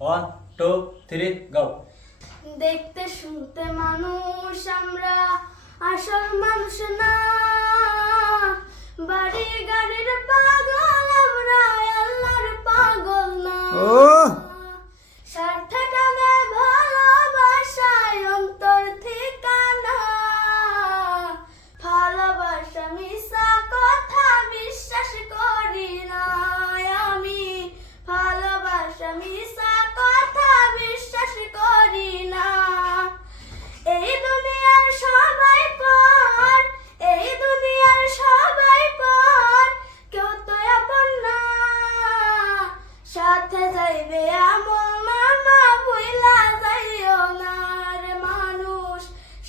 1 2 3 গো। দেখতে শুনতে মানুষ আমরা, আসল মানুষ না। বাড়ি গাড়ির পাগল আমরা, আল্লাহর পাগল না। স্বার্থে টানে ভালোবাসায় অন্তর ঠিকানা। ভালোবাসা মিশা কথা বিশ্বাস করি না আমি। ভালোবাসা মিশা কথা বিশ্বাস করি না। এই দুনিয়ার সবাই পর, এই দুনিয়ার সবাই পর, কেউ তো আপন না। সাথে যাইবে আমল নামা, ভুইলা যাইও না রে মানুষ।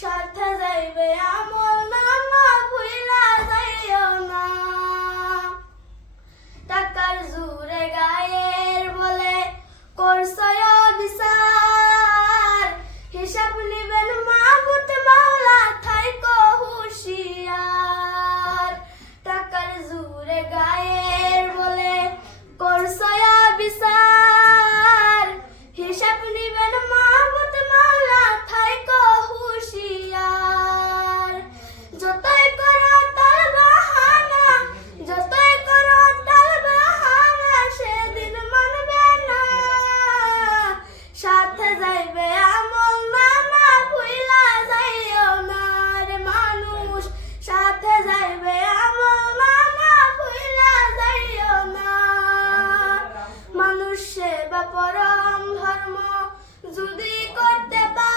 সাথে যাইবে আমল নামা, ভুইলা যাইও না। টাকার জোরে গায়ের বলে করছো বিচার, হিসাব নিবেন মাহবুব মাওলা থাইকো হুঁশিয়ার। টাকার জোরে গায়ের বলে করছো বিচার, হিসাব নিবেন মাহবুব মাওলা থাইকো হুঁশিয়ার। যতই করো তাল বাহানা, যতই করো তাল বাহানা, সেদিন মানবে না। সাথে যাইবে আমল নামা, ভুইলা যাইও না রে মানুষ। সাথে যাইবে আমল নামা, ভুইলা যাইও না। মানুষ সেবা পরম ধর্ম যদি করতে পারে,